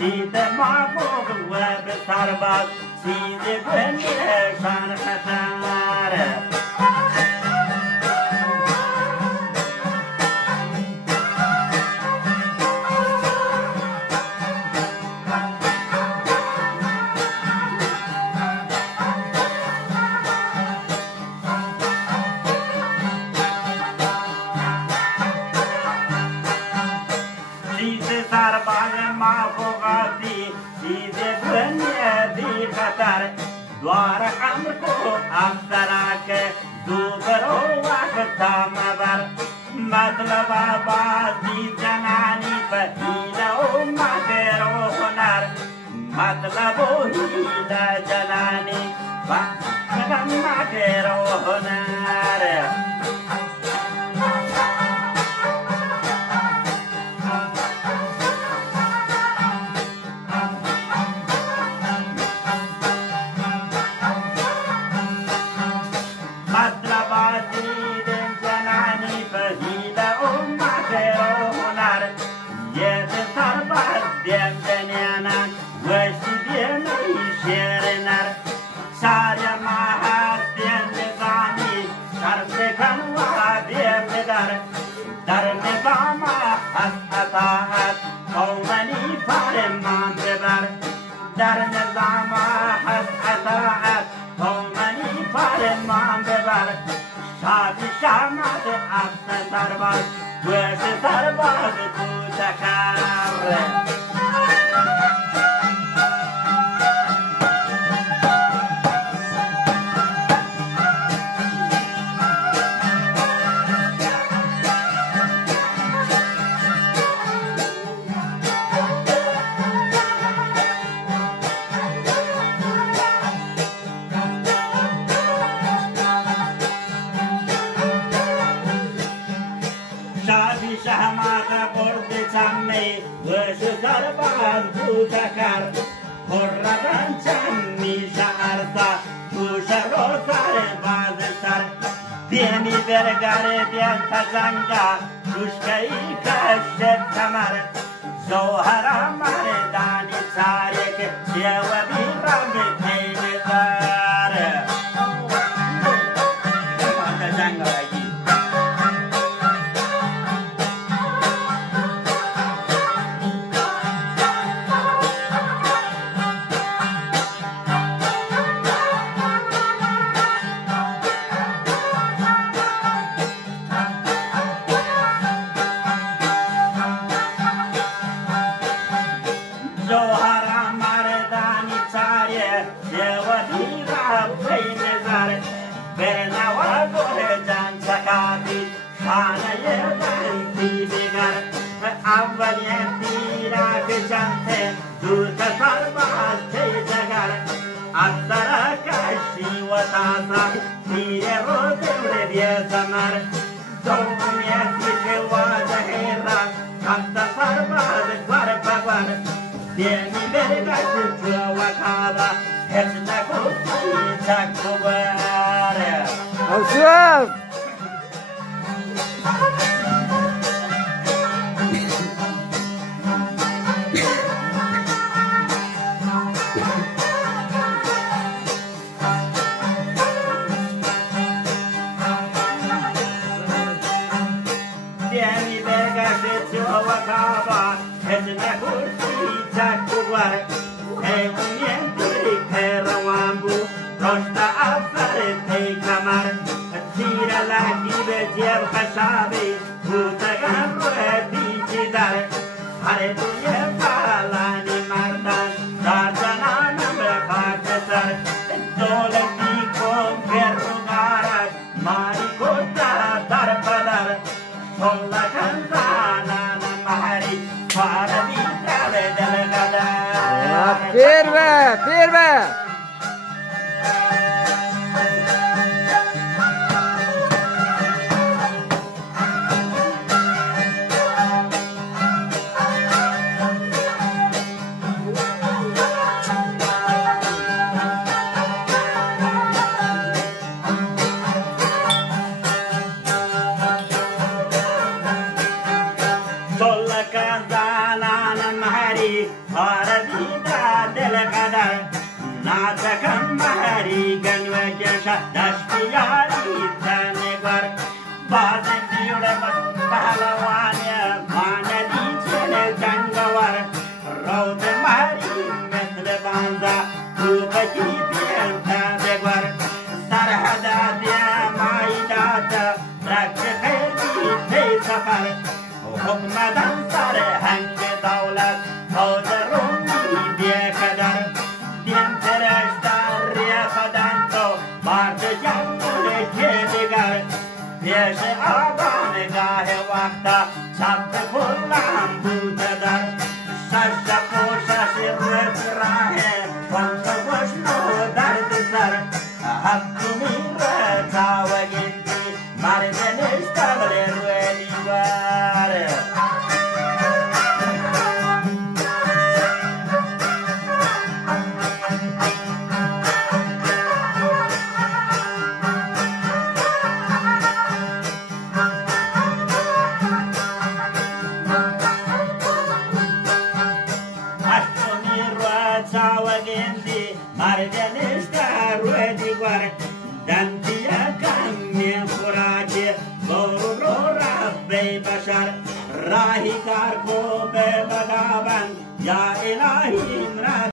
سيد معبوغ وبسرباز سيد بنيشان ختار دوار عمركو أفضلك دوبرو وقتا مبر مطلب بازی جنانی فهیله و مکر و هنر مطلب و هیله جنانی فهیله مکر و هنر در نظام هست اطاعت قومنی فرمان ببر در نظام هست اطاعت قومنی فرمان ببر شادی شامت افت سرباز گوش سرباز تو تکر شهمات برد چمی وش سرباز تو تکر خردن چمی شعرسا توش رو سرباز سر دینی برگر دین تجنگا دوشکهی کشت کمر زوهر مردانی چارک شیو بیرم تیل داره تجنگا وطاسا في رود ولدي سمر دوم يسيك وزهيرا كنت صرباز قرببر ديني برقت وكابا هتنكو سيتك كبار أوسف وكابا هتنكو سيتك كبار هيومين تريك روامبو رشتا أفر تي كمر تيرا لكي بجيب خشابي وتغن روحي جدار هرتو يفعلاني مردان دار جنانم بخاكتر دولتي كون فرو غارت ماري كتا در بدر شولا كنزانا نمحري فاردي دل دل قدر فيربا Sola Kazana Mahari سبيدا للقدر نعتكم مهريقا وجشا دشتياري تنقر بعض ديولة بهلوانيا معنا ديتين الجنقور روض مهري مثل بانزا وبكي بيان تنقر سرحدا ديا مايداتا رك خيري في سفر حكم دنسر هنگ دولت خود رومی بیقدر دین ترش در ریخدن تو بارد جنگل که دیگر پیش آبان گاه وقتا چپ پلم بوده در شش پوشش رت راه پنچ وشنو درد سر حکمی رتا و گنتی مرد نشتغل روی دیوار راهی کار کو به بغاوند یا الهی